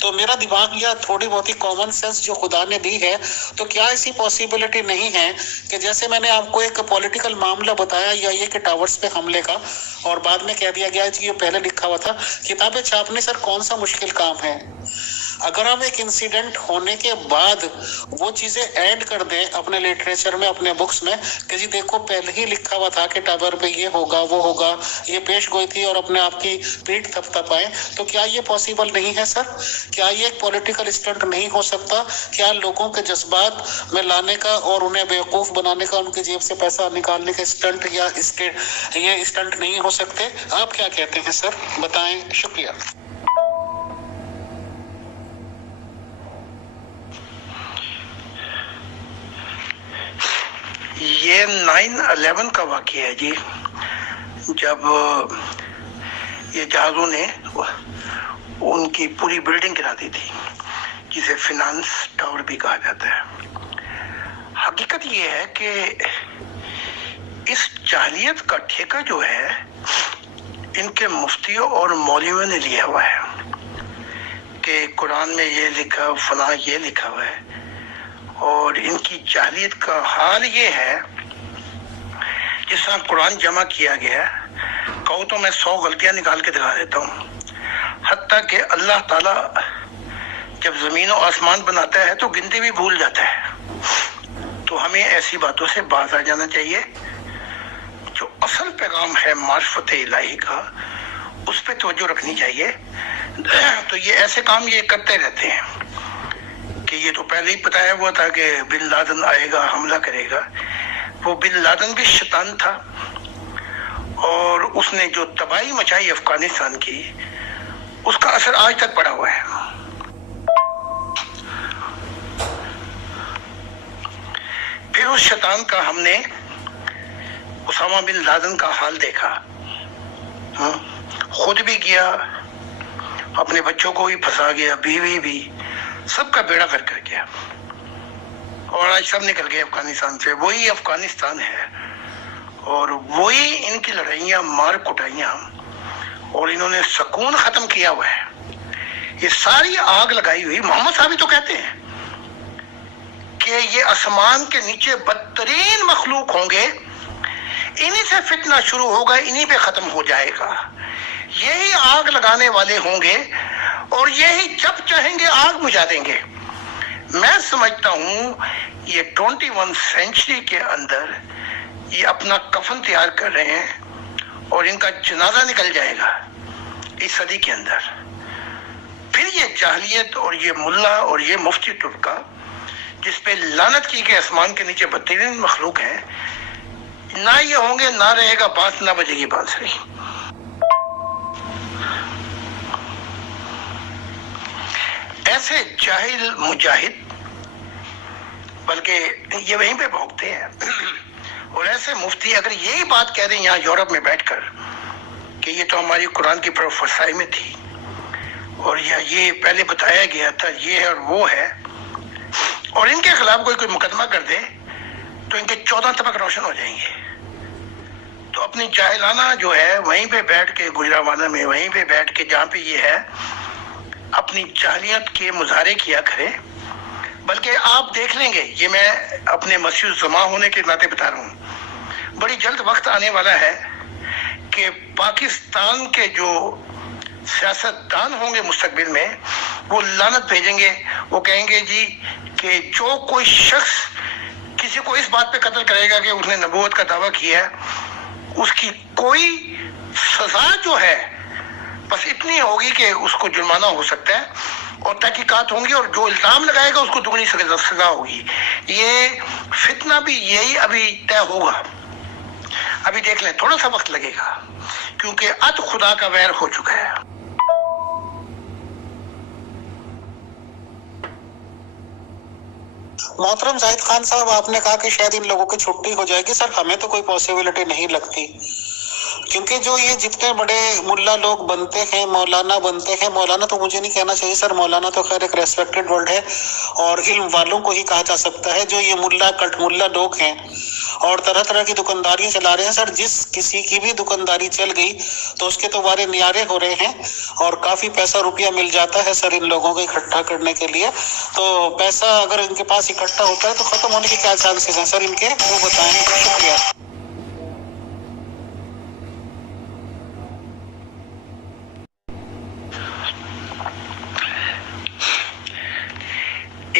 تو میرا دماغ یا تھوڑی بہت ہی کامن سینس جو خدا نے دی ہے، تو کیا ایسی پاسبلٹی نہیں ہے کہ جیسے میں نے آپ کو ایک پولیٹیکل معاملہ بتایا یا یہ کہ ٹاورز پہ حملے کا، اور بعد میں کہہ دیا گیا کہ یہ پہلے لکھا ہوا تھا، کتابیں چھاپنے سر کون سا مشکل کام ہے؟ اگر ہم ایک انسیڈنٹ ہونے کے بعد وہ چیزیں ایڈ کر دیں اپنے لٹریچر میں، اپنے بکس میں، کہ جی دیکھو پہلے ہی لکھا ہوا تھا کہ ٹاور پہ یہ ہوگا وہ ہوگا، یہ پیش گوئی تھی، اور اپنے آپ کی پیٹ تھپ تھپائیں، تو کیا یہ پاسبل نہیں ہے سر؟ کیا یہ ایک پولیٹیکل اسٹنٹ نہیں ہو سکتا؟ کیا لوگوں کے جذبات میں لانے کا اور انہیں بیوقوف بنانے کا، ان کی جیب سے پیسہ نکالنے کا اسٹنٹ یا یہ اسٹنٹ نہیں ہو سکتے؟ آپ کیا کہتے ہیں سر؟ بتائیں. شکریہ. یہ 9/11 کا واقعہ ہے جی، جب یہ جہازوں نے ان کی پوری بلڈنگ گرا دی تھی، جسے فنانس ٹاور بھی کہا جاتا ہے. حقیقت یہ ہے کہ اس جاہلیت کا ٹھیکہ جو ہے ان کے مفتیوں اور مولویوں نے لیا ہوا ہے کہ قرآن میں یہ لکھا، فلاں یہ لکھا ہوا ہے. اور ان کی جاہلیت کا حال یہ ہے، جس طرح قرآن جمع کیا گیا، کہوں تو میں 100 غلطیاں نکال کے دکھا دیتا ہوں. حتیٰ کہ اللہ تعالیٰ جب زمین و آسمان بناتا ہے تو گنتی بھی بھول جاتا ہے. تو ہمیں ایسی باتوں سے باز آ جانا چاہیے. جو اصل پیغام ہے معرفت الہی کا، اس پہ توجہ رکھنی چاہیے. تو یہ ایسے کام یہ کرتے رہتے ہیں کہ یہ تو پہلے ہی بتایا ہوا تھا کہ بن لادن آئے گا، حملہ کرے گا. وہ بن لادن بھی شیطان تھا، اور اس نے جو تباہی مچائی افغانستان کی، اس کا اثر آج تک پڑا ہوا ہے. پھر اس شیطان کا ہم نے اسامہ بن لادن کا حال دیکھا. خود بھی گیا، اپنے بچوں کو بھی پھنسا گیا، بیوی بھی، سب کا بیڑا کر گیا، اور آج سب نکل گئے افغانستان سے. وہی افغانستان ہے، اور وہی ان کی لڑائیاں، مار کٹائیاں، اور انہوں نے سکون ختم کیا ہوا ہے. یہ ساری آگ لگائی ہوئی. محمد صاحب تو کہتے ہیں کہ یہ آسمان کے نیچے بدترین مخلوق ہوں گے، انہی سے فتنہ شروع ہوگا، انہی پہ ختم ہو جائے گا. یہی آگ لگانے والے ہوں گے، اور یہی جب چاہیں گے آگ بجھا دیں گے. میں سمجھتا ہوں یہ 21 سینچری کے اندر یہ اپنا کفن تیار کر رہے ہیں، اور ان کا جنازہ نکل جائے گا اس صدی کے اندر. پھر یہ جاہلیت اور یہ ملا اور یہ مفتی طبقہ جس پہ لعنت کی کہ آسمان کے نیچے بدترین مخلوق ہیں، نہ یہ ہوں گے، نہ رہے گا بانس، نہ بجے گی بانسری. ایسے جاہل مجاہد بلکہ یہ وہیں پہ بھوکتے ہیں. اور ایسے مفتی اگر یہی بات کہہ دیں یہاں یورپ میں بیٹھ کر کہ یہ تو ہماری قرآن کی پروفیسائی میں تھی، اور یہ پہلے بتایا گیا تھا، یہ ہے اور وہ ہے، اور ان کے خلاف کوئی مقدمہ کر دے تو ان کے 14 طبق روشن ہو جائیں گے. تو اپنی جاہلانہ جو ہے وہیں پہ بیٹھ کے، گجرانوالہ میں وہیں پہ بیٹھ کے جہاں پہ یہ ہے، اپنی جاہلیت کے مظاہرے کیا کرے. بلکہ آپ دیکھ لیں گے، یہ میں اپنے مسیح الزما ہونے کے ناطے بتا رہا ہوں، بڑی جلد وقت آنے والا ہے کہ پاکستان کے جو سیاست دان ہوں گے مستقبل میں، وہ لعنت بھیجیں گے. وہ کہیں گے جی کہ جو کوئی شخص کسی کو اس بات پہ قتل کرے گا کہ اس نے نبوت کا دعویٰ کیا ہے، اس کی کوئی سزا جو ہے بس اتنی ہوگی کہ اس کو جرمانہ ہو سکتا ہے، اور تحقیقات ہوں گی، اور جو الزام لگائے گا اس کو دگنی سزا ہوگی. یہ فتنہ بھی یہی ابھی طے ہوگا. ابھی دیکھ لیں، تھوڑا سا وقت لگے گا، کیونکہ اد خدا کا ویر ہو چکا ہے. محترم زاہد خان صاحب، آپ نے کہا کہ شاید ان لوگوں کی چھٹی ہو جائے گی. سر ہمیں تو کوئی پاسبلٹی نہیں لگتی، کیونکہ جو یہ جتنے بڑے ملا لوگ بنتے ہیں، مولانا بنتے ہیں، مولانا تو مجھے نہیں کہنا چاہیے سر، مولانا تو خیر ایک ریسپیکٹڈ ورڈ ہے اور علم والوں کو ہی کہا جا سکتا ہے، جو یہ ملا کٹ ملا لوگ ہیں اور طرح طرح کی دکانداریاں چلا رہے ہیں سر، جس کسی کی بھی دکانداری چل گئی تو اس کے تو وارے نیارے ہو رہے ہیں اور کافی پیسہ روپیہ مل جاتا ہے سر ان لوگوں کو اکٹھا کرنے کے لیے. تو پیسہ اگر ان کے پاس اکٹھا ہوتا ہے تو ختم ہونے کے کیا چانسز ہیں سر ان کے، وہ بتائیں. شکریہ.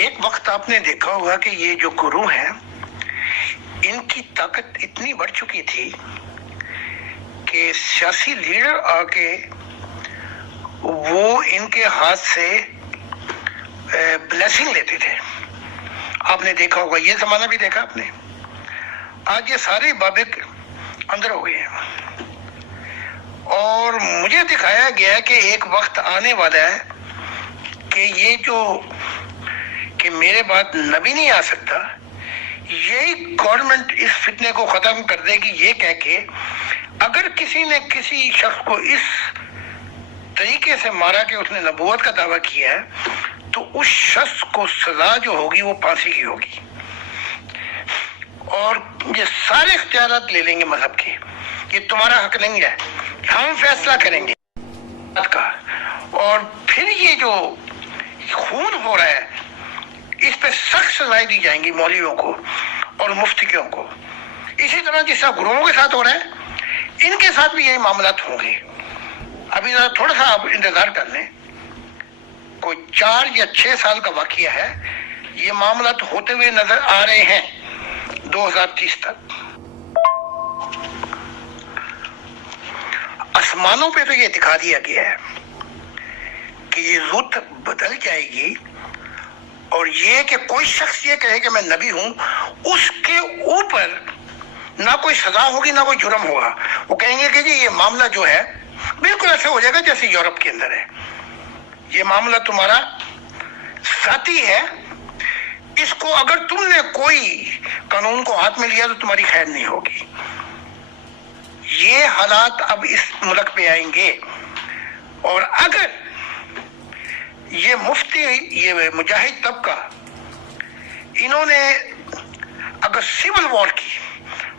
ایک وقت آپ نے دیکھا ہوگا کہ یہ جو گرو ہیں ان کی طاقت اتنی بڑھ چکی تھی کہ سیاسی لیڈر آ کے وہ ان کے ہاتھ سے بلیسنگ لیتے تھے. آپ نے دیکھا ہوگا، یہ زمانہ بھی دیکھا آپ نے. آج یہ سارے بابے اندر ہو گئے ہیں اور مجھے دکھایا گیا کہ ایک وقت آنے والا ہے کہ یہ جو کہ میرے بعد نبی نہیں آ سکتا، یہی گورنمنٹ اس فتنے کو ختم کر دے گی یہ کہہ کے اگر کسی نے کسی شخص کو اس طریقے سے مارا کہ اس نے نبوت کا دعویٰ کیا ہے تو اس شخص کو سزا جو ہوگی وہ پھانسی کی ہوگی. اور یہ سارے اختیارات لے لیں گے مذہب کے، یہ تمہارا حق نہیں ہے، ہم فیصلہ کریں گے کا. اور پھر یہ جو خون ہو رہا ہے اس پہ سخت سزائیں دی جائیں گی مولویوں کو اور مفتیوں کو. اسی طرح جس طرح گروہوں کے ساتھ ہو رہا ہے ان کے ساتھ بھی یہی معاملات ہوں گے. ابھی ذرا تھوڑا سا آپ انتظار کر لیں، کوئی 4 یا 6 سال کا واقعہ ہے، یہ معاملات ہوتے ہوئے نظر آ رہے ہیں 2030 تک. آسمانوں پہ تو یہ دکھا دیا گیا ہے کہ یہ رت بدل جائے گی اور یہ کہ کوئی شخص یہ کہے کہ میں نبی ہوں اس کے اوپر نہ کوئی سزا ہوگی نہ کوئی جرم ہوگا. وہ کہیں گے کہ جی یہ معاملہ جو ہے بالکل ایسا ہو جائے گا جیسے یورپ کے اندر ہے، یہ معاملہ تمہارا ذاتی ہے، اس کو اگر تم نے کوئی قانون کو ہاتھ میں لیا تو تمہاری خیر نہیں ہوگی. یہ حالات اب اس ملک پہ آئیں گے. اور اگر یہ مفتی، یہ مجاہد طبقہ، انہوں نے اگر سول وار کی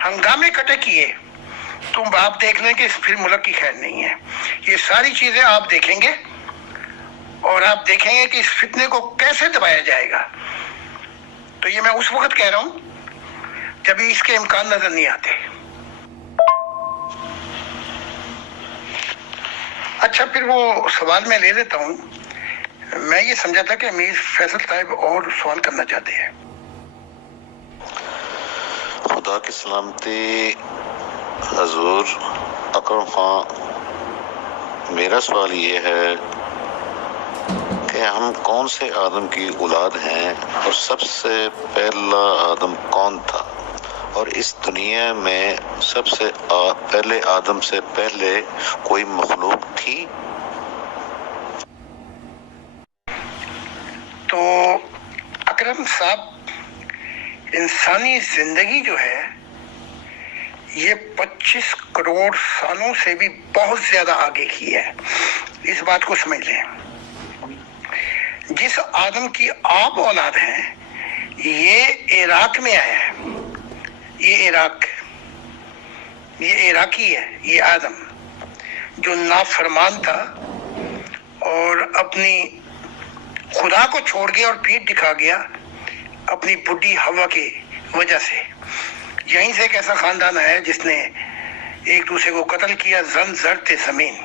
ہنگامے کٹے کیے تو آپ دیکھ لیں کہ پھر ملک کی خیر نہیں ہے. یہ ساری چیزیں آپ دیکھیں گے اور آپ دیکھیں گے کہ اس فتنے کو کیسے دبایا جائے گا. تو یہ میں اس وقت کہہ رہا ہوں جب اس کے امکان نظر نہیں آتے. اچھا، پھر وہ سوال میں لے لیتا ہوں. میں یہ سمجھا تھا کہ امیر فیصل صاحب اور سوال کرنا چاہتے ہیں. خدا کی سلامتی حضور اکرم خان. میرا سوال یہ ہے کہ ہم کون سے آدم کی اولاد ہیں اور سب سے پہلا آدم کون تھا، اور اس دنیا میں سب سے پہلے آدم سے پہلے کوئی مخلوق تھی؟ تو اکرم صاحب، انسانی زندگی جو ہے یہ 25 کروڑ سالوں سے بھی بہت زیادہ آگے کی ہے. اس بات کو سمجھ لیں. جس آدم کی آپ اولاد ہیں یہ عراق میں آیا ہے، یہ عراقی ہے. یہ آدم جو نافرمان تھا اور اپنی خدا کو چھوڑ گیا اور پیٹ دکھا گیا اپنی بڈھی ہوا کی وجہ سے. یہیں سے ایک ایسا خاندان ہے جس نے ایک دوسرے کو قتل کیا، زن زرت زمین.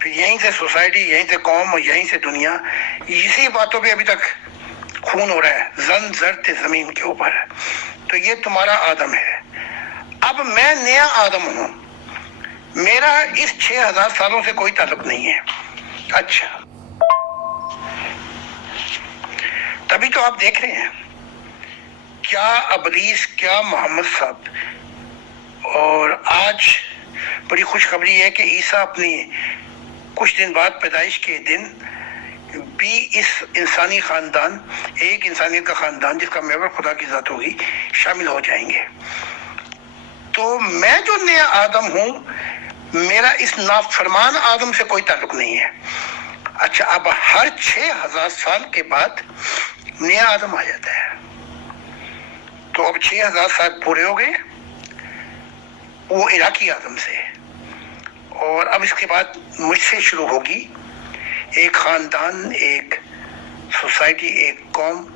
پھر یہیں سے سوسائٹی، یہیں سے قوم اور یہیں سے دنیا، اسی باتوں پہ ابھی تک خون ہو رہا ہے، زن زرت زمین کے اوپر. تو یہ تمہارا آدم ہے. اب میں نیا آدم ہوں، میرا اس 6000 سالوں سے کوئی تعلق نہیں ہے. اچھا، تبھی تو آپ دیکھ رہے ہیں کیا ابلیس، کیا محمد صاحب. اور آج بڑی خوشخبری ہے کہ عیسیٰ اپنی کچھ دن بعد پیدائش کے دن بھی اس انسانی خاندان، ایک انسانیت کا خاندان جس کا محور خدا کی ذات ہوگی، شامل ہو جائیں گے. تو میں جو نیا آدم ہوں میرا اس نافرمان آدم سے کوئی تعلق نہیں ہے۔ اچھا، اب ہر 6000 سال کے بعد نیا آدم آ جاتا ہے، تو اب 6000 سال پورے ہو گئے وہ عراقی آدم سے، اور اب اس کے بعد مجھ سے شروع ہوگی ایک خاندان، ایک سوسائٹی، ایک قوم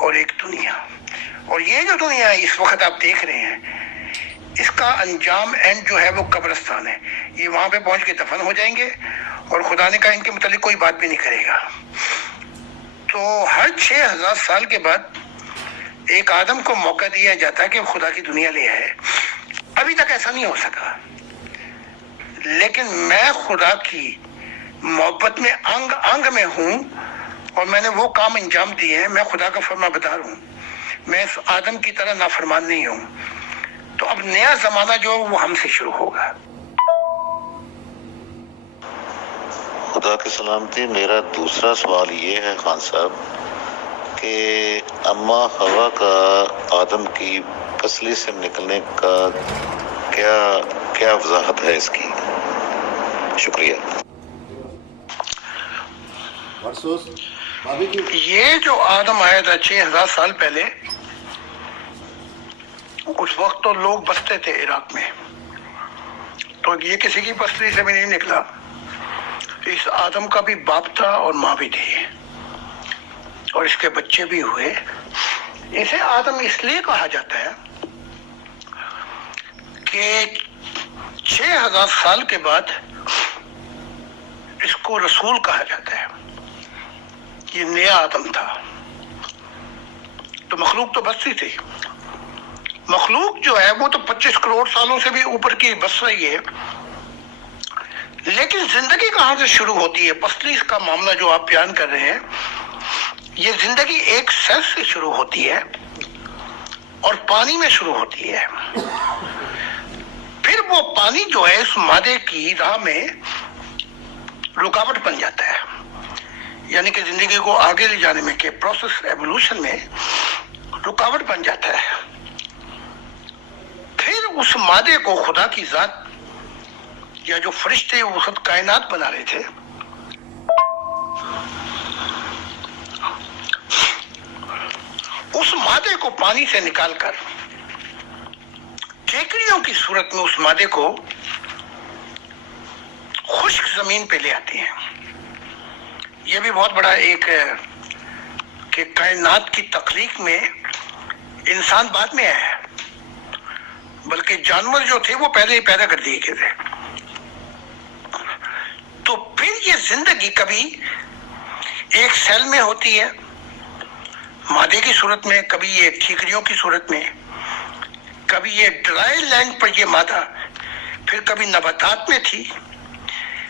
اور ایک دنیا۔ اور یہ جو دنیا ہے اس وقت آپ دیکھ رہے ہیں، اس کا انجام اینڈ جو ہے وہ قبرستان ہے۔ یہ وہاں پہ پہنچ کے دفن ہو جائیں گے اور خدا نے کہا ان کے متعلق کوئی بات بھی نہیں کرے گا۔ تو ہر 6000 سال کے بعد ایک آدم کو موقع دیا جاتا ہے کہ وہ خدا کی دنیا لے آئے۔ ابھی تک ایسا نہیں ہو سکا، لیکن میں خدا کی محبت میں انگ انگ میں ہوں اور میں نے وہ کام انجام دیے ہیں۔ میں خدا کا فرما بردار ہوں، میں اس آدم کی طرح نافرمان نہیں ہوں۔ تو اب نیا زمانہ جو وہ ہم سے شروع ہوگا۔ خدا کی سلامتی۔ میرا دوسرا سوال یہ ہے خان صاحب کہ اما ہوا کا آدم کی پسلی سے نکلنے کا کیا وضاحت ہے اس کی؟ شکریہ۔ یہ جو آدم آیا تھا 6000 سال پہلے، اس وقت تو لوگ بستے تھے عراق میں، تو یہ کسی کی پسلی سے بھی نہیں نکلا۔ اس آدم کا بھی باپ تھا اور ماں بھی تھی، اور اس کے بچے بھی ہوئے۔ اسے آدم اس لیے کہا جاتا ہے کہ 6000 سال کے بعد اس کو رسول کہا جاتا ہے۔ یہ نیا آدم تھا، تو مخلوق تو بستی تھی۔ مخلوق جو ہے وہ تو 25 کروڑ سالوں سے بھی اوپر کی بس رہی ہے، لیکن زندگی کہاں سے شروع ہوتی ہے؟ پسلی کا معاملہ جو آپ بیان کر رہے ہیں، یہ زندگی ایک سیل سے شروع ہوتی ہے اور پانی میں شروع ہوتی ہے۔ پھر وہ پانی جو ہے اس مادے کی راہ میں رکاوٹ بن جاتا ہے، یعنی کہ زندگی کو آگے لے جانے میں کہ پروسیس ایوولوشن میں رکاوٹ بن جاتا ہے۔ پھر اس مادے کو خدا کی ذات یا جو فرشتے اس وقت کائنات بنا رہے تھے، اس مادے کو پانی سے نکال کر کیکڑیوں کی صورت میں اس مادے کو خشک زمین پہ لے آتے ہیں۔ یہ بھی بہت بڑا ایک کہ کائنات کی تخلیق میں انسان بعد میں آیا ہے، بلکہ جانور جو تھے وہ پہلے ہی پیدا کر دیے گئے تھے۔ تو پھر یہ زندگی کبھی ایک سیل میں ہوتی ہے مادے کی صورت میں، کبھی یہ کھیکڑیوں کی صورت میں، کبھی یہ ڈرائی لینڈ پر یہ مادہ، پھر کبھی نباتات میں تھی،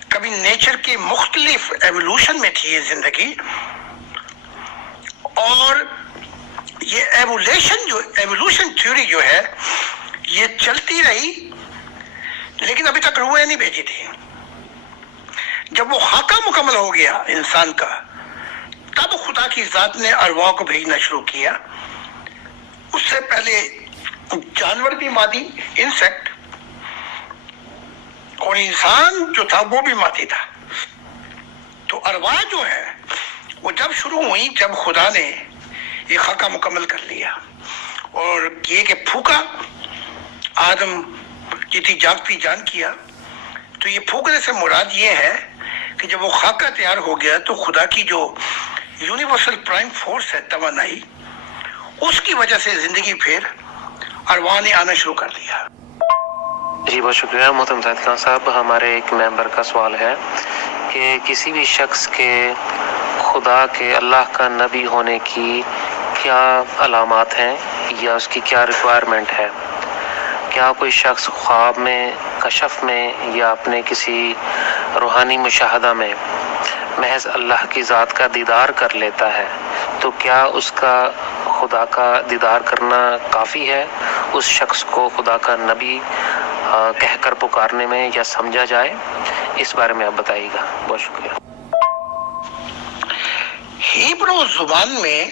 کبھی نیچر کے مختلف ایوولوشن میں تھی یہ زندگی۔ اور یہ ایوولوشن تھیوری جو ہے یہ چلتی رہی، لیکن ابھی تک روحیں نہیں بھیجی تھی۔ جب وہ خاکہ مکمل ہو گیا انسان کا، تب خدا کی ذات نے ارواح کو بھیجنا شروع کیا۔ اس سے پہلے جانور بھی مادی، انسیکٹ، اور انسان جو تھا وہ بھی مادی تھا۔ تو ارواح جو ہے وہ جب شروع ہوئی جب خدا نے یہ خاکہ مکمل کر لیا اور یہ کہ پھونکا، آدم کی تھی جاگتی جان کیا۔ تو یہ پھونکنے سے مراد یہ ہے کہ جب وہ خاکہ تیار ہو گیا تو خدا کی جو یونیورسل پرائم فورس ہے توانائی، اس کی وجہ سے زندگی پھر ارواح نے آنا شروع کر دیا۔ جی بہت شکریہ محترم زاہد خان صاحب۔ ہمارے ایک ممبر کا سوال ہے کہ کسی بھی شخص کے خدا کے اللہ کا نبی ہونے کی کیا علامات ہیں یا اس کی کیا ریکوائرمنٹ ہے؟ کیا کوئی شخص خواب میں، کشف میں یا اپنے کسی روحانی مشاہدہ میں محض اللہ کی ذات کا دیدار کر لیتا ہے تو کیا اس کا خدا کا دیدار کرنا کافی ہے اس شخص کو خدا کا نبی کہہ کر پکارنے میں یا سمجھا جائے؟ اس بارے میں آپ بتائیے گا، بہت شکریہ۔ ہیبرو زبان میں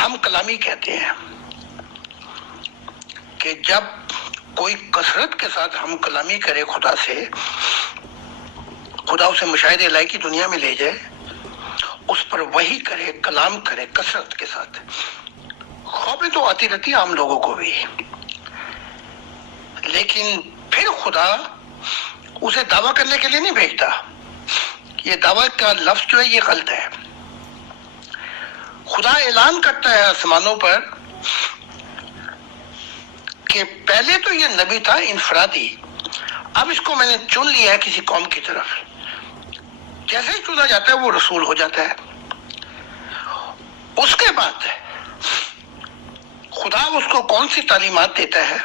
ہم کلامی کہتے ہیں کہ جب کوئی کثرت کے ساتھ ہم کلامی کرے خدا سے، خدا اسے مشاہدہ الہی کی دنیا میں لے جائے، اس پر وحی کرے، کلام کرے کثرت کے ساتھ، خوابیں تو آتی رہتی عام لوگوں کو بھی، لیکن پھر خدا اسے دعویٰ کرنے کے لیے نہیں بھیجتا۔ یہ دعویٰ کا لفظ جو ہے یہ غلط ہے۔ خدا اعلان کرتا ہے آسمانوں پر کہ پہلے تو یہ نبی تھا انفرادی، اب اس کو میں نے چن لیا ہے کسی قوم کی طرف، جیسے ہی چنا جاتا ہے وہ رسول ہو جاتا ہے۔ اس کے بعد خدا اس کو کون سی تعلیمات دیتا ہے،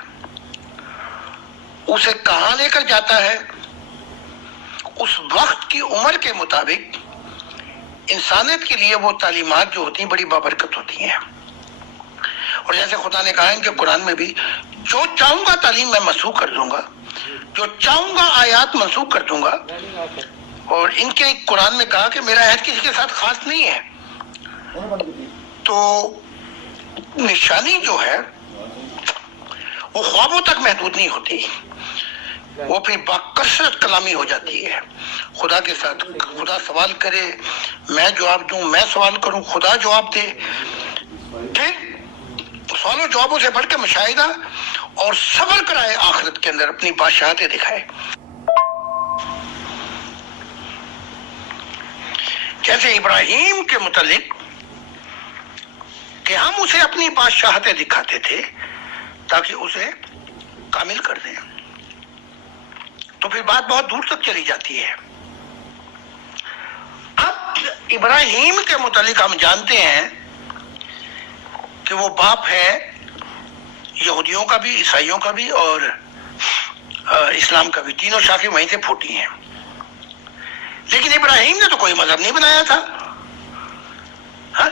اسے کہاں لے کر جاتا ہے، اس وقت کی عمر کے مطابق انسانیت کے لیے وہ تعلیمات جو ہوتی ہیں بڑی بابرکت ہوتی ہیں۔ اور جیسے خدا نے کہا ہے کہ قرآن میں بھی جو چاہوں گا تعلیم میں منسوخ کر دوں گا، جو چاہوں گا آیات منسوخ کر دوں گا، اور ان کے قرآن میں کہا کہ میرا عہد کسی کے ساتھ خاص نہیں ہے۔ تو نشانی جو ہے وہ خوابوں تک محدود نہیں ہوتی، وہ پھر باکثرت کلامی ہو جاتی ہے خدا کے ساتھ۔ خدا سوال کرے میں جواب دوں، میں سوال کروں خدا جواب دے، پھر سوال و جوابوں سے بڑھ کے مشاہدہ اور صبر کرائے، آخرت کے اندر اپنی بادشاہتیں دکھائے۔ جیسے ابراہیم کے متعلق کہ ہم اسے اپنی بادشاہتیں دکھاتے تھے تاکہ اسے کامل کر دیں، تو پھر بات بہت دور تک چلی جاتی ہے۔ اب ابراہیم کے متعلق ہم جانتے ہیں کہ وہ باپ ہے یہودیوں کا بھی، عیسائیوں کا بھی اور اسلام کا بھی، تینوں شاخیں وہیں سے پھوٹی ہیں۔ لیکن ابراہیم نے تو کوئی مذہب نہیں بنایا تھا، ہاں؟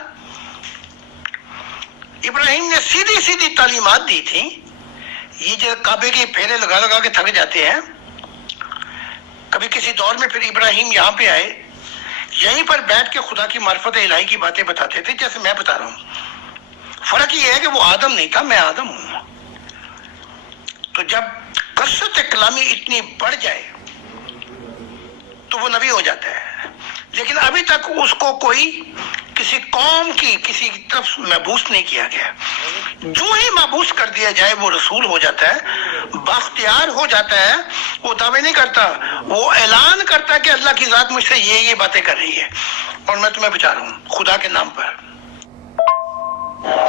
ابراہیم نے سیدھی سیدھی تعلیمات دی تھی۔ یہ جو کعبے کے پھیرے لگا لگا کے تھک جاتے ہیں، کبھی کسی دور میں پھر ابراہیم یہاں پہ آئے، یہیں پر بیٹھ کے خدا کی معرفت الہی کی باتیں بتاتے تھے جیسے میں بتا رہا ہوں۔ فرق یہ ہے کہ وہ آدم نہیں تھا، میں آدم ہوں۔ تو جب کثرت کلامی اتنی بڑھ جائے تو وہ نبی ہو جاتا ہے، لیکن ابھی تک اس کو کوئی کسی قوم کی کسی طرف محبوس نہیں کیا گیا۔ جو ہی محبوس کر دیا جائے وہ رسول ہو جاتا ہے، باختیار ہو جاتا ہے۔ وہ دعوے نہیں کرتا، وہ اعلان کرتا ہے کہ اللہ کی ذات مجھ سے یہ باتیں کر رہی ہے اور میں تمہیں بچا رہا ہوں خدا کے نام پر۔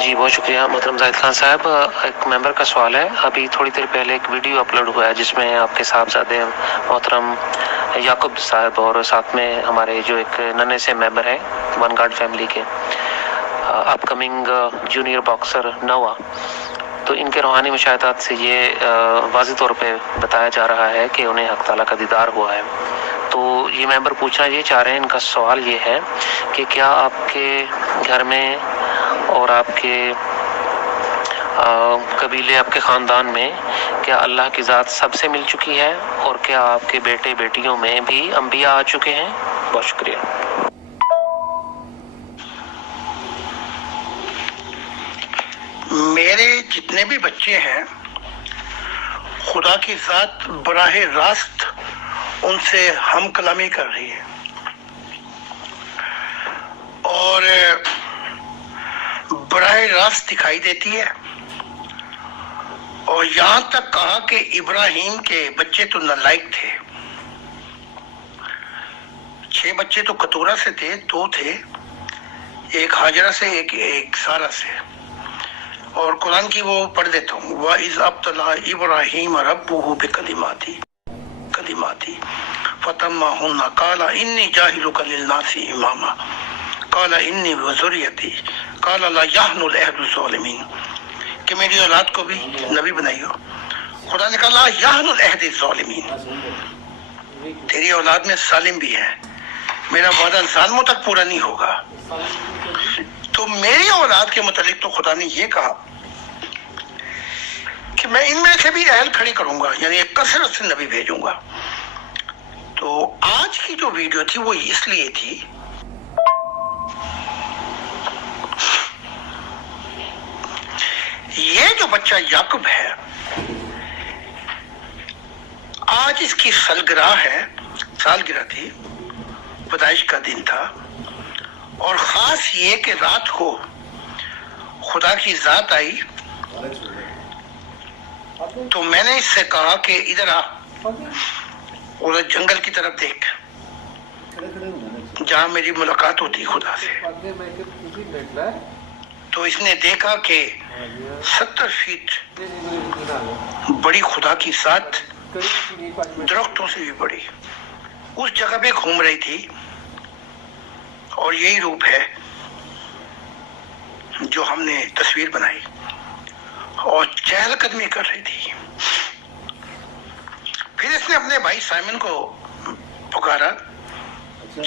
جی بہت شکریہ محترم زاہد خان صاحب۔ ایک ممبر کا سوال ہے، ابھی تھوڑی دیر پہلے ایک ویڈیو اپلوڈ ہوا ہے جس میں آپ کے صاحبزادے محترم یعقوب صاحب اور ساتھ میں ہمارے جو ایک ننے سے ممبر ہیں ون گارڈ فیملی کے، اپ کمنگ جونیئر باکسر نوا، تو ان کے روحانی مشاہدات سے یہ واضح طور پہ بتایا جا رہا ہے کہ انہیں حق تعالیٰ کا دیدار ہوا ہے۔ تو یہ ممبر پوچھنا یہ چاہ رہے ہیں، ان کا سوال یہ ہے کہ کیا آپ کے گھر میں اور آپ کے قبیلے، آپ کے خاندان میں کیا اللہ کی ذات سب سے مل چکی ہے، اور کیا آپ کے بیٹے بیٹیوں میں بھی انبیاء آ چکے ہیں؟ بہت شکریہ۔ میرے جتنے بھی بچے ہیں خدا کی ذات براہ راست ان سے ہم کلامی کر رہی ہے، اور براہ راست دکھائی دیتی ہے۔ اور یہاں تک کہا کہ ابراہیم کے بچے تو نالائق تھے، 6 بچے تو کتورا سے تھے، 2 تھے، ایک ہاجرہ سے ایک سارہ سے۔ اور قرآن کی وہ پڑھ دیتا ہوں، وَإِذْ ابْتَلَىٰ إِبْرَاهِيمَ رَبُّهُ بِكَلِمَاتٍ فَتَمَّهُنَّ قَالَ إِنِّي جَاعِلُكَ لِلنَّاسِ إِمَامًا قَالَ إِنِّي وَذُرِّيَّتِي قَالَ لَا يَحْنُ الْعَهْدُ الظَّالِمِينَ کہ میری اولاد کو بھی نبی بنائیو۔ خدا نے کہا لا يَحْنُ الْعَهْدُ الظَّالِمِينَ، تیری اولاد میں ظالم بھی ہے، میرا وعدہ ظالموں تک پورا نہیں ہوگا۔ تو میری اولاد کے متعلق تو خدا نے یہ کہا کہ میں ان میں سے بھی اہل کھڑی کروں گا، یعنی ایک کثرت سے نبی بھیجوں گا۔ تو آج کی جو ویڈیو تھی وہ اس لیے تھی یہ جو بچہ یعقوب ہے، آج اس کی سالگرہ ہے، سالگرہ تھی، پیدائش کا دن تھا، اور خاص یہ کہ رات کو خدا کی ذات آئی تو میں نے اس سے کہا کہ ادھر آ، ادھر جنگل کی طرف دیکھ جہاں میری ملاقات ہوتی خدا سے۔ تو اس نے دیکھا کہ 70 فیٹ بڑی خدا کی ذات درختوں سے بھی بڑی اس جگہ پہ گھوم رہی تھی، اور یہی روپ ہے جو ہم نے تصویر بنائی، اور چہل قدمی کر رہی تھی۔ پھر اس نے اپنے بھائی سائمن کو پکارا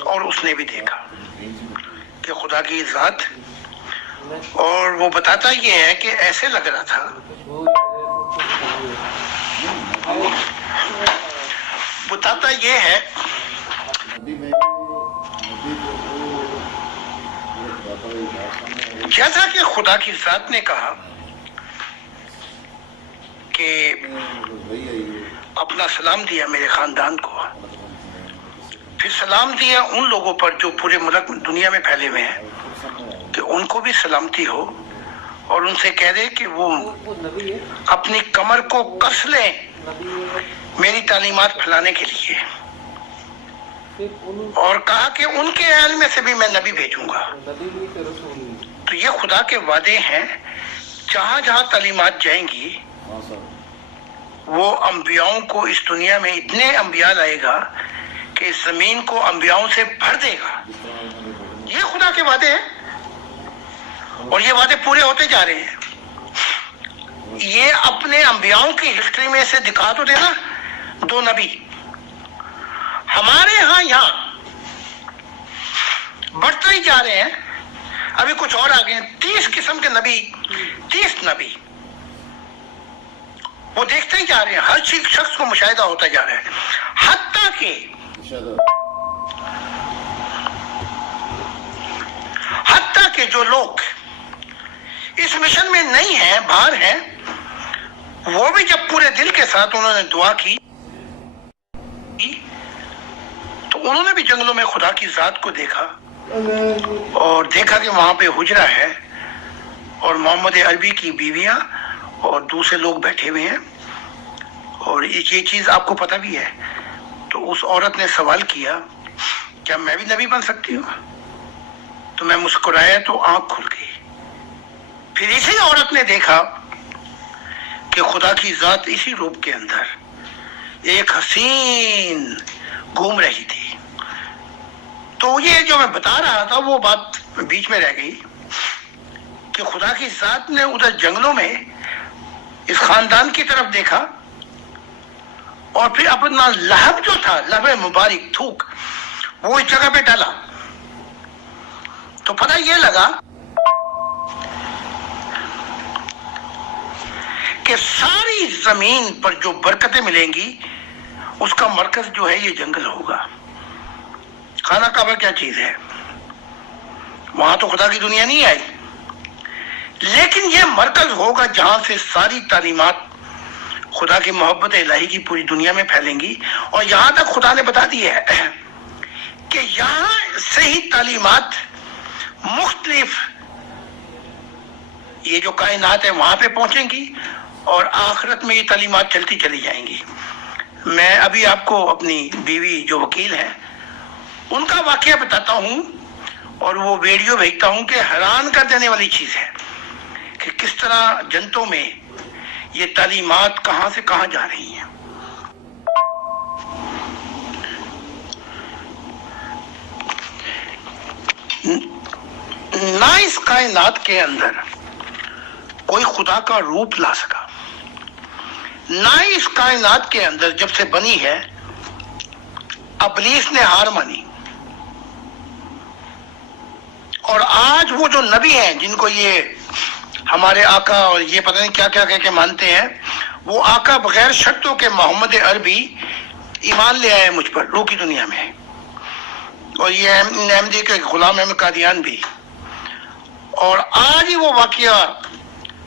اور اس نے بھی دیکھا کہ خدا کی ذات، اور وہ بتاتا یہ ہے کہ ایسے لگ رہا تھا، بتاتا یہ ہے جیسا کہ خدا کی ذات نے کہا کہ اپنا سلام دیا میرے خاندان کو، پھر سلام دیا ان لوگوں پر جو پورے ملک دنیا میں پھیلے ہوئے ہیں کہ ان کو بھی سلامتی ہو، اور ان سے کہہ دے کہ وہ اپنی کمر کو کس لیں میری تعلیمات پھیلانے کے لیے، اور کہا کہ ان کے اہل میں سے بھی میں نبی بھیجوں گا۔ تو یہ خدا کے وعدے ہیں، جہاں جہاں تعلیمات جائیں گی وہ انبیاؤں کو اس دنیا میں اتنے انبیاء لائے گا کہ اس زمین کو انبیاؤں سے بھر دے گا۔ یہ خدا کے وعدے ہیں، اور یہ وعدے پورے ہوتے جا رہے ہیں۔ یہ اپنے انبیاؤں کی ہسٹری میں سے دکھا تو دینا 2 نبی ہمارے یہاں بڑھتے ہی جا رہے ہیں، ابھی کچھ اور آگے ہیں، 30 قسم کے نبی، 30 نبی وہ دیکھتے ہی جا رہے ہیں، ہر چیز شخص کو مشاہدہ ہوتا جا رہا ہے، حتیٰ کہ جو لوگ اس مشن میں نہیں ہیں، باہر ہیں، وہ بھی جب پورے دل کے ساتھ انہوں نے دعا کی تو انہوں نے بھی جنگلوں میں خدا کی ذات کو دیکھا، اور دیکھا کہ وہاں پہ حجرہ ہے اور محمد عربی کی بیویاں اور دوسرے لوگ بیٹھے ہوئے ہیں، اور یہ چیز آپ کو پتہ بھی ہے۔ تو اس عورت نے سوال کیا کیا میں بھی نبی بن سکتی ہوں؟ تو میں مسکرایا تو آنکھ کھل گئی۔ پھر اسی عورت نے دیکھا کہ خدا کی ذات اسی روپ کے اندر ایک حسین گھوم رہی تھی۔ تو یہ جو میں بتا رہا تھا وہ بات بیچ میں رہ گئی کہ خدا کی ذات نے ادھر جنگلوں میں اس خاندان کی طرف دیکھا، اور پھر اپنا لہب جو تھا، لہب مبارک، تھوک، وہ اس جگہ پہ ڈالا۔ تو پتہ یہ لگا کہ ساری زمین پر جو برکتیں ملیں گی اس کا مرکز جو ہے یہ جنگل ہوگا۔ خانہ کعبہ کیا چیز ہے؟ وہاں تو خدا کی دنیا نہیں آئی، لیکن یہ مرکز ہوگا جہاں سے ساری تعلیمات خدا کی محبت الہی کی پوری دنیا میں پھیلیں گی۔ اور یہاں تک خدا نے بتا دی ہے کہ یہاں سے ہی تعلیمات مختلف یہ جو کائنات ہے وہاں پہ پہنچیں گی، اور آخرت میں یہ تعلیمات چلتی چلی جائیں گی۔ میں ابھی آپ کو اپنی بیوی جو وکیل ہیں ان کا واقعہ بتاتا ہوں، اور وہ ویڈیو بھیجتا ہوں کہ حیران کر دینے والی چیز ہے کہ کس طرح جنتوں میں یہ تعلیمات کہاں سے کہاں جا رہی ہیں۔ نہ اس کائنات کے اندر کوئی خدا کا روپ لا سکا، نہ اس کائنات کے اندر جب سے بنی ہے ابلیس نے ہار مانی، اور آج وہ جو نبی ہیں جن کو یہ ہمارے آقا اور یہ پتہ نہیں کیا کیا کہہ کے مانتے ہیں، وہ آقا بغیر شرطوں کے محمد عربی ایمان لے آئے مجھ پر روح کی دنیا میں، اور یہ احمدی کے غلام احمد قادیان بھی۔ اور آج ہی وہ واقعہ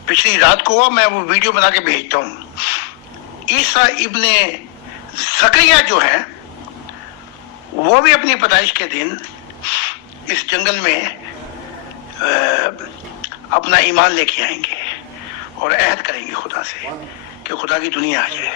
پچھلی رات کو ہوا، میں وہ ویڈیو بنا کے بھیجتا ہوں۔ عیسیٰ ابن زکریا جو ہے وہ بھی اپنی پیدائش کے دن اس جنگل میں اپنا ایمان لے کے آئیں گے اور عہد کریں گے خدا سے کہ خدا کی دنیا آ جائے.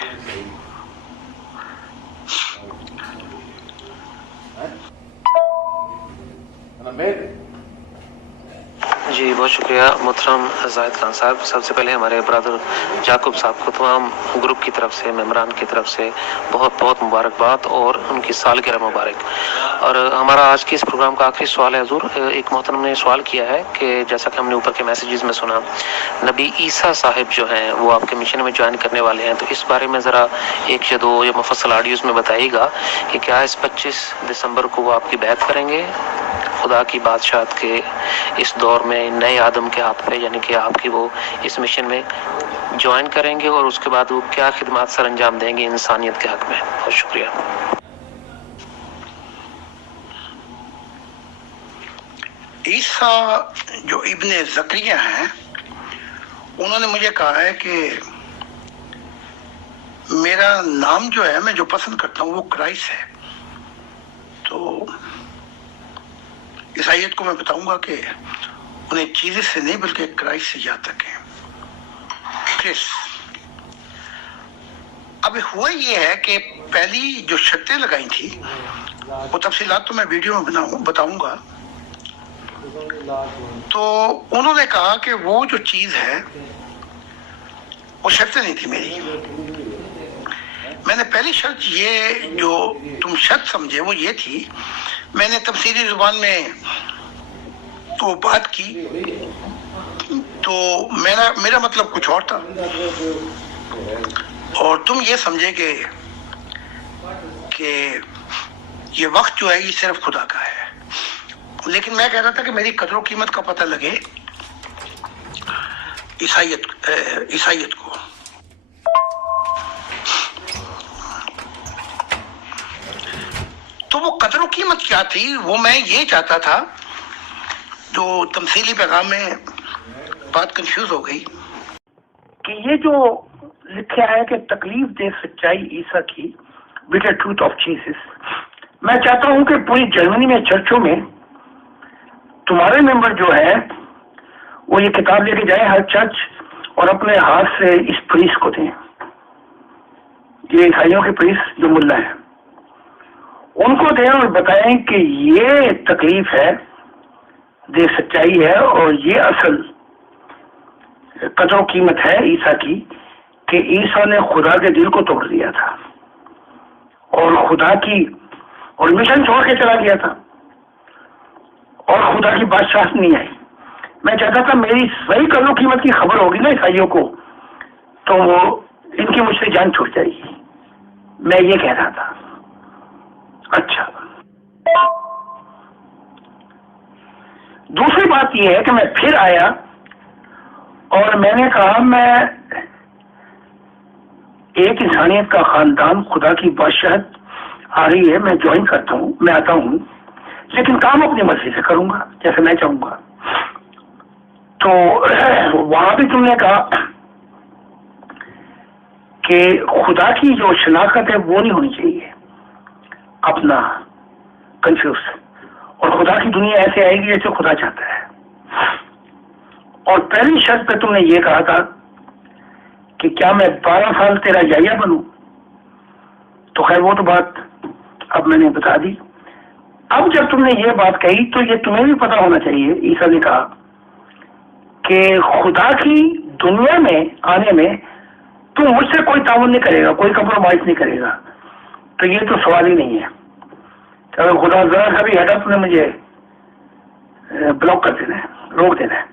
جی بہت شکریہ محترم زاہد خان صاحب. سب سے پہلے ہمارے برادر جاکب صاحب کو تمام گروپ کی طرف سے، ممبران کی طرف سے بہت بہت مبارکباد اور ان کی سالگرہ مبارک. اور ہمارا آج کے اس پروگرام کا آخری سوال ہے حضور. ایک محترم نے سوال کیا ہے کہ جیسا کہ ہم نے اوپر کے میسیجز میں سنا، نبی عیسیٰ صاحب جو ہیں وہ آپ کے مشن میں جوائن کرنے والے ہیں، تو اس بارے میں ذرا ایک یا دو یا مفصل آڈیوز میں بتائیے گا کہ کیا اس 25 دسمبر کو وہ آپ کی بیعت کریں گے خدا کی بادشاہت کے اس دور میں نئے آدم کے ہاتھ پہ، یعنی کہ آپ کی وہ اس مشن میں جوائن کریں گے، اور اس کے بعد وہ کیا خدمات سر انجام دیں گے انسانیت کے حق میں؟ بہت شکریہ. عیسیٰ جو ابن زکریا ہیں انہوں نے مجھے کہا ہے کہ میرا نام جو ہے میں جو پسند کرتا ہوں وہ کرائس ہے. تو عیسائیت کو میں بتاؤں گا کہ انہیں چیزیں سے نہیں بلکہ کرائس سے یاد رکھیں، کرس. اب ہوا یہ ہے کہ پہلی جو شرطیں لگائی تھی وہ تفصیلات تو میں ویڈیو میں بتاؤں گا. تو انہوں نے کہا کہ وہ جو چیز ہے وہ شرط نہیں تھی میری. میں نے پہلی شرط یہ جو تم شرط سمجھے وہ یہ تھی، میں نے تفسیری زبان میں وہ بات کی تو میرا مطلب کچھ اور تھا، اور تم یہ سمجھے کہ یہ وقت جو ہے یہ صرف خدا کا ہے. لیکن میں کہہ رہا تھا کہ میری قدر و قیمت کا پتہ لگے عیسائیت کو. تو وہ قدر و قیمت کیا تھی وہ میں یہ چاہتا تھا. جو تمثیلی پیغام میں بات کنفیوز ہو گئی کہ یہ جو لکھا ہے کہ تکلیف دے سچائی عیسیٰ کی bitter truth of Jesus، میں چاہتا ہوں کہ پوری جرمنی میں چرچوں میں تمہارے ممبر جو ہے وہ یہ کتاب لے کے جائیں ہر چرچ اور اپنے ہاتھ سے اس پریس کو دیں. یہ عیسائیوں کے پریس جو ملا ہے ان کو دیں اور بتائیں کہ یہ تکلیف ہے، دے سچائی ہے، اور یہ اصل قدر و قیمت ہے عیسیٰ کی کہ عیسیٰ نے خدا کے دل کو توڑ دیا تھا اور خدا کی اور مشن چھوڑ کے چلا گیا تھا اور خدا کی بادشاہت نہیں آئی. میں چاہتا تھا میری صحیح قدر و قیمت کی خبر ہوگی نا عیسائیوں کو تو وہ ان کی مجھ سے جان چھوٹ جائے گی. میں یہ کہہ رہا تھا. اچھا، دوسری بات یہ ہے کہ میں پھر آیا اور میں نے کہا میں ایک انسانیت کا خاندان، خدا کی بادشاہت آ رہی ہے، میں جوائن کرتا ہوں، میں آتا ہوں، لیکن کام اپنی مرضی سے کروں گا جیسے میں چاہوں گا. تو وہاں بھی تم نے کہا کہ خدا کی جو شناخت ہے وہ نہیں ہونی چاہیے اپنا کنفیوز، اور خدا کی دنیا ایسے آئے گی جیسے خدا چاہتا ہے. اور پہلی شرط پہ تم نے یہ کہا تھا کہ کیا میں 12 سال تیرا جائیا بنوں. تو خیر وہ تو بات اب میں نے بتا دی. اب جب تم نے یہ بات کہی تو یہ تمہیں بھی پتا ہونا چاہیے، عیسیٰ نے کہا کہ خدا کی دنیا میں آنے میں تم مجھ سے کوئی تعاون نہیں کرے گا، کوئی کمپرومائز نہیں کرے گا. تو یہ تو سوال ہی نہیں ہے کہ اگر خدا ذرا سا بھی ہٹا نے مجھے بلاک کر دینا ہے، روک دینا ہے.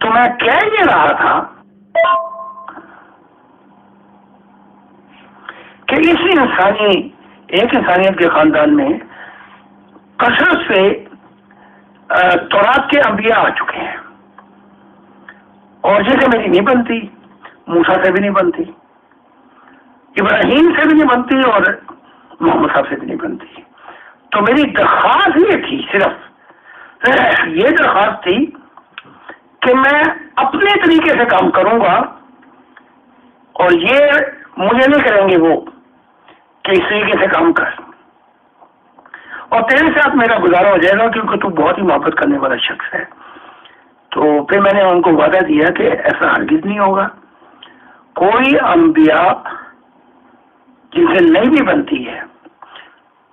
تو میں کہہ یہ رہا تھا کہ اسی ایک انسانیت کے خاندان میں کثرت سے تورات کے انبیاء آ چکے ہیں، اور جیسے میری نہیں بنتی، موسیٰ سے بھی نہیں بنتی، ابراہیم سے بھی نہیں بنتی، اور محمد صاحب سے بھی نہیں بنتی. تو میری درخواست یہ تھی، صرف یہ درخواست تھی کہ میں اپنے طریقے سے کام کروں گا، اور یہ مجھے نہیں کریں گے وہ کہ اس طریقے سے کام کر اور تیرے ساتھ میرا گزارا ہو جائے گا کیونکہ تو بہت ہی محبت کرنے والا شخص ہے. تو پھر میں نے ان کو وعدہ دیا کہ ایسا ہرگز نہیں ہوگا. کوئی انبیاء جن سے نہیں بھی بنتی ہے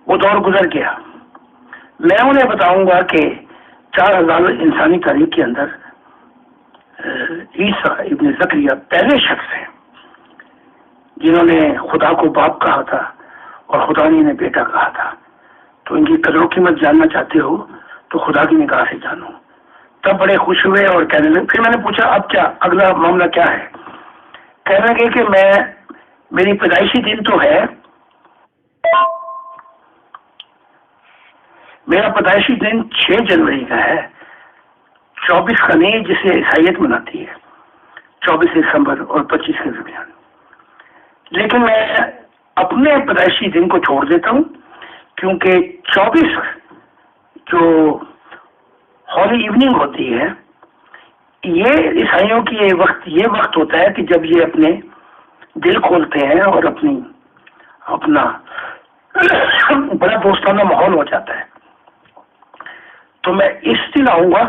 وہ دور گزر گیا. میں انہیں بتاؤں گا کہ 4000 انسانی تاریخ کے اندر عیسیٰ ابن زکریا پہلے شخص ہیں جنہوں نے خدا کو باپ کہا تھا اور خدا نے انہیں بیٹا کہا تھا. تو ان کی قدر و قیمت جاننا چاہتے ہو تو خدا کی نگاہ سے جانو. تب بڑے خوش ہوئے اور کہنے لگے. پھر میں نے پوچھا اب کیا اگلا معاملہ کیا ہے؟ کہنے لگے کہ میری پیدائشی دن تو ہے، میرا پیدائشی دن 6 جنوری کا ہے، 24 کا نہیں جسے عیسائیت مناتی ہے، 24 دسمبر اور 25 کے درمیان. لیکن میں اپنے پیدائشی دن کو چھوڑ دیتا ہوں کیونکہ 24 جو ہولی ایوننگ ہوتی ہے یہ عیسائیوں کی یہ وقت ہوتا ہے کہ جب یہ اپنے دل کھولتے ہیں اور اپنا بڑا دوستانہ ماحول ہو جاتا ہے. تو میں اس دن آؤں گا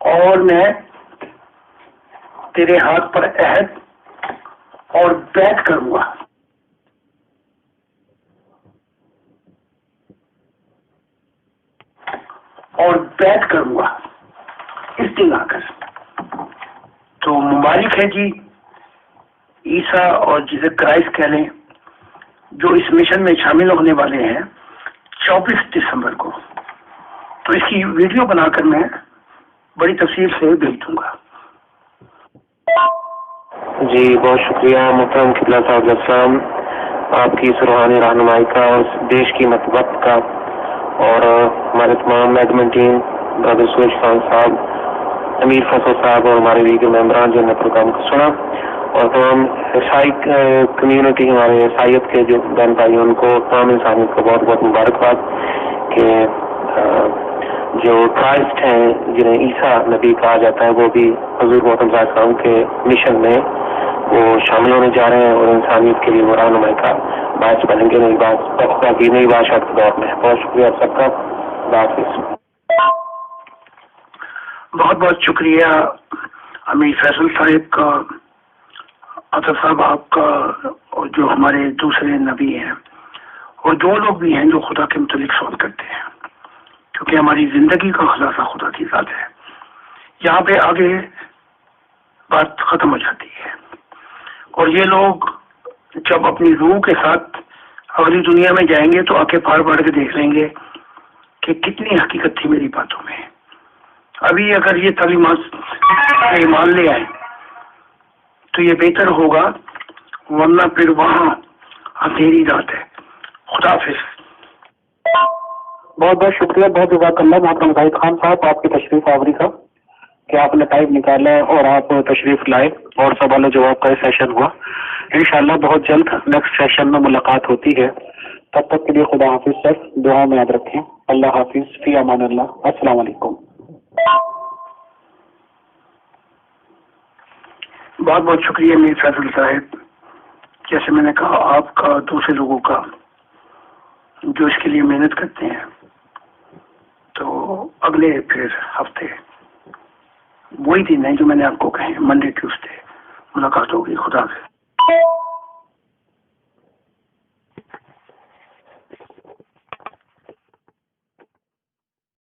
اور میں تیرے ہاتھ پر عہد اور بیعت کروں گا. اس دن آ کر. تو مبارک ہے جی عیسیٰ اور جسے کرائسٹ کہہ لیں جو اس مشن میں شامل ہونے والے ہیں 24 دسمبر کو. تو اس کی ویڈیو بنا کر میں بڑی تفصیل سے بھیج دوں گا. جی بہت شکریہ محترم قبلہ صاحب السلام، آپ کی اس روحانی رہنمائی کا اور دیش کی مطبت کا، اور ہمارے تمام ایڈمن ٹیم برادر سورج خان صاحب، امیر فصل صاحب اور ہمارے دیگر ممبران جنہوں نے پروگرام کو سنا، اور تمام عیسائی کمیونٹی ہمارے عیسائیت کے جو بہن بھائی ان کو تمام انسانیت کو بہت بہت مبارکباد کہ جو کرائسٹ ہیں جنہیں عیسیٰ نبی کہا جاتا ہے وہ بھی حضور محمد صلی اللہ علیہ وسلم کے مشن میں وہ شامل ہونے جا رہے ہیں اور انسانیت کے لیے وہ رہنمائی کا باعث بنیں گے نئی بادشاہت کے دور میں. بہت شکریہ آپ سب کا. حافظ. بہت بہت شکریہ امیر فیصل صاحب کا، عطا صاحب آپ کا، اور جو ہمارے دوسرے نبی ہیں اور جو لوگ بھی ہیں جو خدا کے متعلق سوال کرتے ہیں، کیونکہ ہماری زندگی کا خلاصہ خدا کی ذات ہے. یہاں پہ آگے بات ختم ہو جاتی ہے اور یہ لوگ جب اپنی روح کے ساتھ اگلی دنیا میں جائیں گے تو آنکھیں پھاڑ پھاڑ کے دیکھ لیں گے کہ کتنی حقیقت تھی میری باتوں میں. ابھی اگر یہ تعلیمات ایمان لے آئے تو یہ بہتر ہوگا، ورنہ پھر وہاں اندھیری رات ہے. خدا حافظ. بہت بہت شکریہ، بہت جزاک اللہ محترم زاہد خان صاحب آپ کی تشریف آوری کا کہ آپ نے ٹائم نکالا اور آپ تشریف لائے اور سوال و جواب کا سیشن ہوا. انشاءاللہ بہت جلد نیکسٹ سیشن میں ملاقات ہوتی ہے. تب تک کے لیے خدا حافظ سر، دعا میں یاد رکھیں. اللہ حافظ، فی امان اللہ. السلام علیکم. بہت بہت شکریہ میر فیصل صاحب. جیسے میں نے کہا آپ کا، دوسرے لوگوں کا جو اس کے لیے محنت کرتے ہیں. تو اگلے پھر ہفتے وہی دن ہے جو میں نے آپ کو کہے، منڈے ٹیوزڈے ملاقات ہوگی. خدا حافظ.